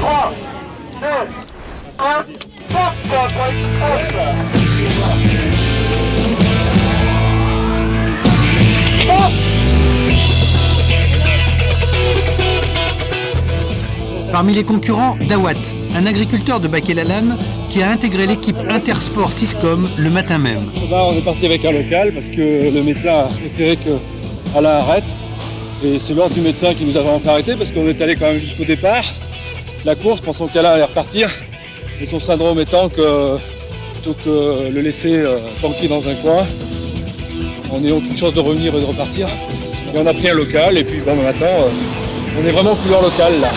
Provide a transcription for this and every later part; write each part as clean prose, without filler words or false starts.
3, 2, 1, stop, stop. Parmi les concurrents, Dawat, un agriculteur de Baquelalan qui a intégré l'équipe Intersport Siscom le matin même. Là, on est parti avec un local parce que le médecin a préféré qu'Alain arrête. Et c'est l'ordre du médecin qui nous a vraiment fait arrêter parce qu'on est allé quand même jusqu'au départ. La course, pensant qu'Alain allait repartir. Et son syndrome étant que plutôt que le laisser tanker dans un coin, on n'a aucune chance de revenir et de repartir. Et on a pris un local et puis bon, maintenant, on est vraiment couleur locale là.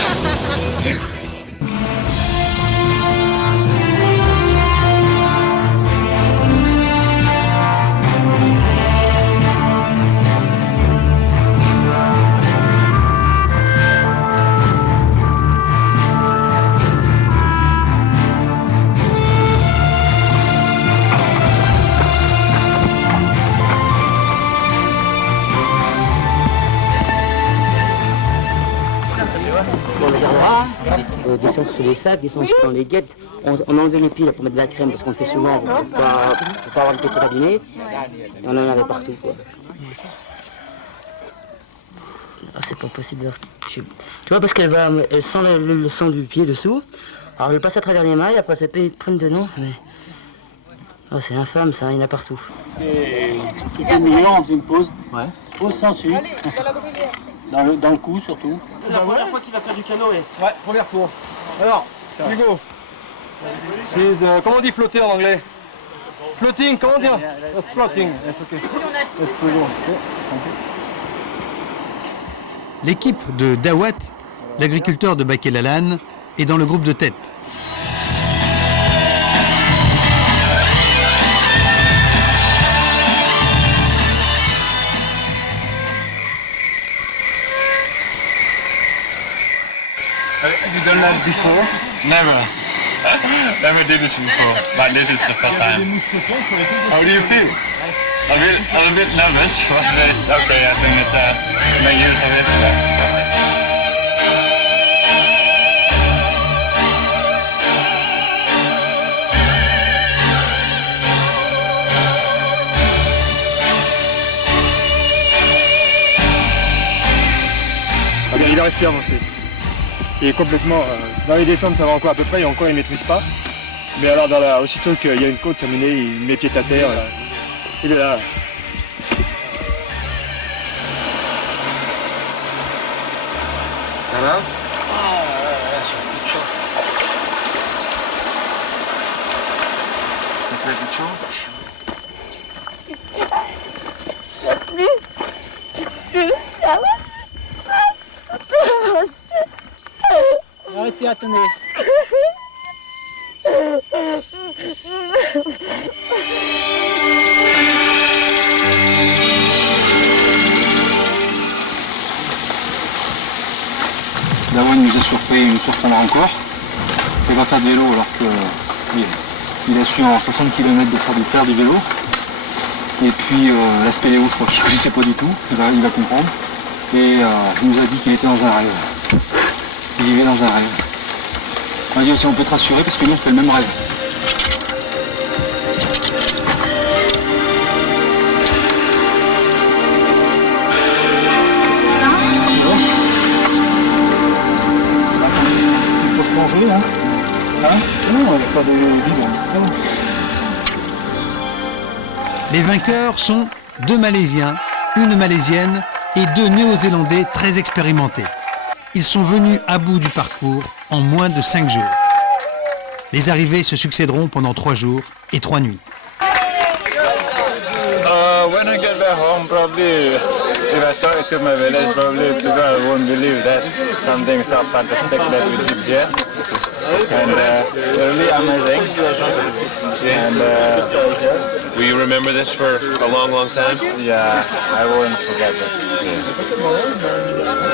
On regardera, d'essence sur les sacs, d'essence dans les guettes. On enlevait les piles pour mettre de la crème parce qu'on le fait souvent pour pas avoir le pétrole abîmé. Et on en avait partout quoi. Ah, c'est pas possible. Tu vois parce qu'elle sent le sang du pied dessous. Alors elle passe à travers les mailles, après ça peut prendre dedans. Mais... Oh, c'est infâme ça, il y en a partout. Et tout au milieu, on faisait une pause. Ouais. Pause sans suite. Dans le cou surtout. C'est la première fois qu'il va faire du canoë. Ouais, première fois. Alors, Hugo, comment on dit flotter en anglais? Floating, comment dire? Floating, yes, okay. Yes, we go. L'équipe de Dawat, l'agriculteur de Baquelalan, est dans le groupe de tête. Have you done that before? Never. Never did this before, but this is the first time. How do you feel? I'm a bit nervous, but it's okay. I think that make use of it. Il arrive plus à avancer. Il est complètement... dans les descentes, ça va encore à peu près, et encore il ne maîtrise pas. Mais alors, aussitôt qu'il y a une côte terminée, il met pied à terre. Là. Il est là. Voilà. Ça fait du chaud. Arrêtez, attendez. Dawan nous a surpris, il nous surprendra encore. Il va faire du vélo alors qu'il a su en 60 km de faire du vélo. Et puis l'aspect Léo, je crois qu'il ne connaissait pas du tout, il va comprendre. Et il nous a dit qu'il était dans un rêve. Il vivait dans un rêve. On a dit aussi on peut te rassurer parce que nous on fait le même rêve. Il faut se manger hein. Non, il n'y a pas de vivre. Les vainqueurs sont 2 Malaisiens, une Malaisienne et 2 Néo-Zélandais très expérimentés. Ils sont venus à bout du parcours en moins de 5 jours. Les arrivées se succéderont pendant 3 jours et 3 nuits. When I get back home, probably if I talk to my village, probably people won't believe that something so fantastic that we did here. And really amazing. And will you remember this for a long, long time? Yeah, I won't forget that. Yeah.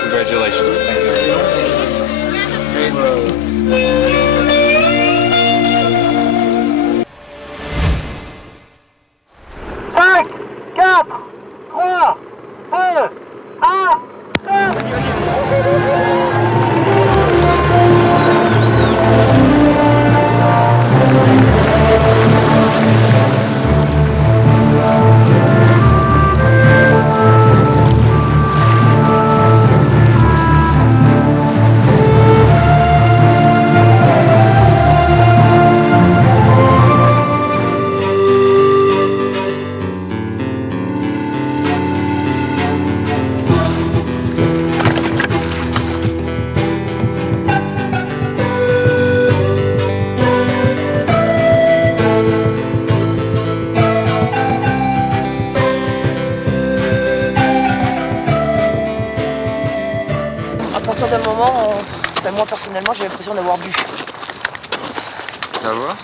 Congratulations. Thank you very much. ben, moi personnellement j'ai l'impression d'avoir bu. D'avoir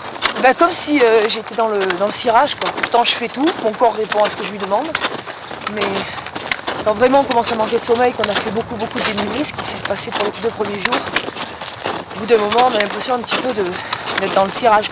Ben, comme si j'étais dans le cirage, quoi. Pourtant je fais tout, mon corps répond à ce que je lui demande. Mais quand vraiment on commence à manquer de sommeil, qu'on a fait beaucoup de dénuits, ce qui s'est passé pour les 2 premiers jours, au bout d'un moment on a l'impression un petit peu d'être dans le cirage.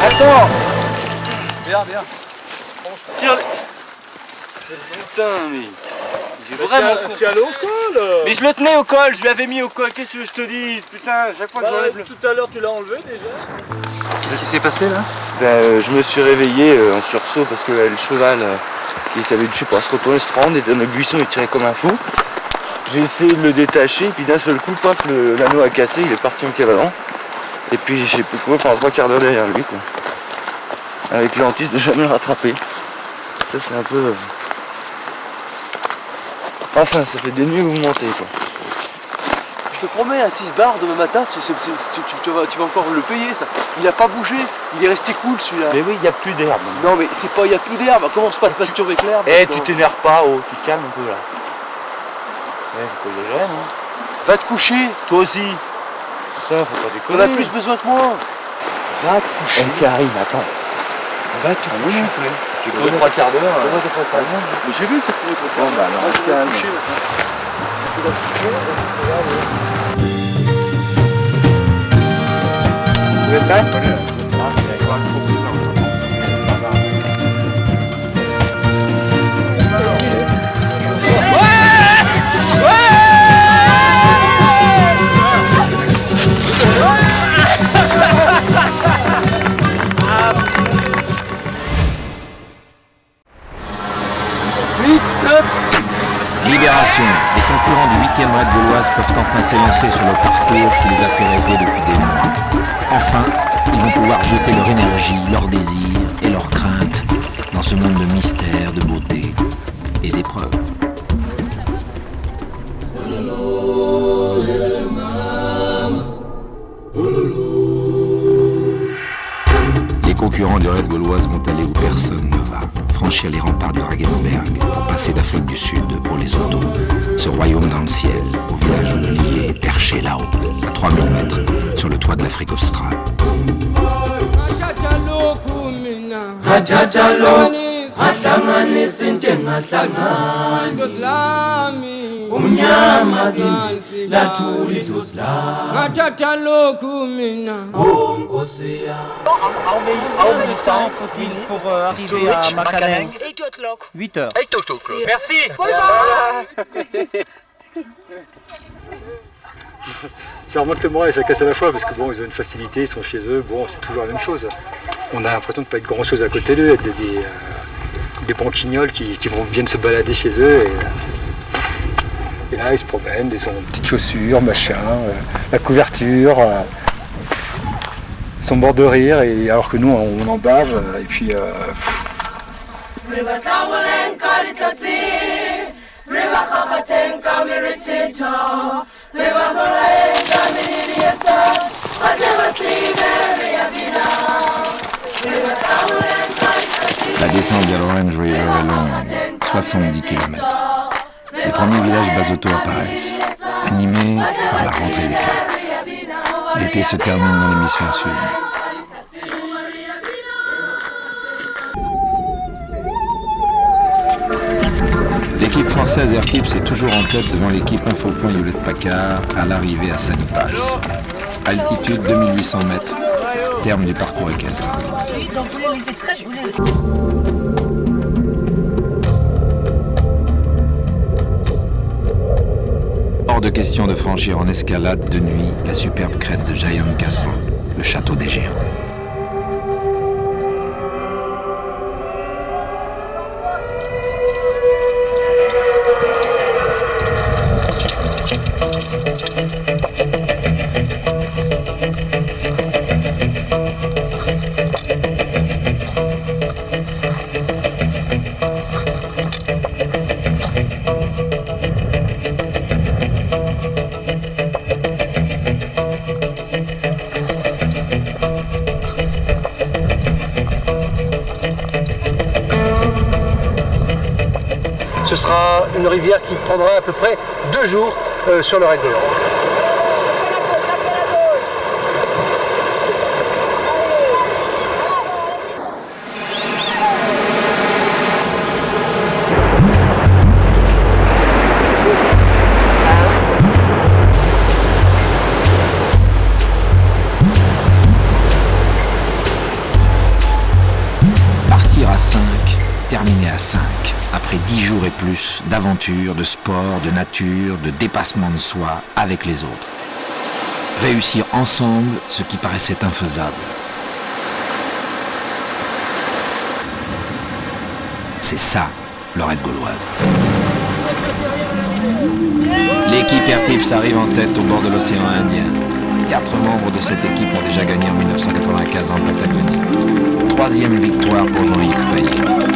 Attends. Viens. Tire les... Putain, mais... Vraiment... Tiens-le au col. Mais je le tenais au col, je l'avais mis au col, qu'est-ce que je te dis? Putain, chaque fois que j'enlève le... Tout à l'heure tu l'as enlevé déjà. Qu'est-ce qui s'est passé là? Je me suis réveillé en sursaut parce que le cheval qui savait, je sais pas, se retourner, se prendre, était dans le buisson, il tirait comme un fou. J'ai essayé de le détacher, puis d'un seul coup, paf, l'anneau a cassé, il est parti en cavalant. Et puis j'ai pu courir pendant 3 quarts d'heure derrière lui, quoi. Avec l'hantise de jamais le rattraper. Ça c'est un peu... Enfin, ça fait des nuits mouvementées, quoi. Je te promets, à 6 bars demain matin, tu vas encore le payer, ça. Il a pas bougé, il est resté cool celui-là. Mais oui, il n'y a plus d'herbe. Non mais c'est pas, il n'y a plus d'herbe, commence pas à te masturber avec l'herbe. Eh, tu t'énerves pas, oh, tu te calmes un peu là. Ouais, c'est pas exagéré, non? Va te coucher. Toi aussi. Putain, faut pas déconner. On a plus besoin que moi. Va te coucher. Elle arrive, attends. Va te coucher. J'ai couru 3 quarts d'heure. Mais j'ai vu que tu courais trop tard. Bon bah alors, reste calme. Vous êtes ça? Libération. Les concurrents du 8e raid gauloise peuvent enfin s'élancer sur le parcours qui les a fait rêver depuis des mois. Enfin, ils vont pouvoir jeter leur énergie, leurs désirs et leurs craintes dans ce monde de mystère, de beauté et d'épreuves. Les concurrents du raid gauloise vont aller où personne ne va. Franchir les remparts du Drakensberg pour passer d'Afrique du Sud pour les autos. Ce royaume dans le ciel, au village oublié, perché là-haut, à 3000 mètres, sur le toit de l'Afrique australe. Combien de temps faut-il pour arriver à Makanen? 8 heures. Merci. Ça remonte le moral et ça casse à la fois parce que bon, ils ont une facilité, ils sont chez eux, bon, c'est toujours la même chose. On a l'impression de ne pas être grand chose à côté d'eux, être des branquignoles qui viennent se balader chez eux et là ils se promènent, ils ont des petites chaussures, machin, la couverture, ils sont morts de rire et alors que nous on en bave et puis La descente de l'Orange River est longue, 70 km. Les premiers villages basoto apparaissent, animés par la rentrée des classes. L'été se termine dans l'hémisphère sud. L'équipe française Airtips est toujours en tête devant l'équipe Infopoint Hewlett-Packard à l'arrivée à Sunny Pass. Altitude 2800 mètres, terme du parcours équestre. de question de franchir en escalade de nuit la superbe crête de Giant Castle, le château des géants. Ce sera une rivière qui prendra à peu près 2 jours sur le raid de l'Orge. Partir à 5, terminer à 5. Après 10 jours et plus d'aventure, de sport, de nature, de dépassement de soi avec les autres. Réussir ensemble ce qui paraissait infaisable. C'est ça, le raid gauloise. L'équipe Air Tips arrive en tête au bord de l'océan Indien. 4 membres de cette équipe ont déjà gagné en 1995 en Patagonie. 3e victoire pour Jean-Yves Payet.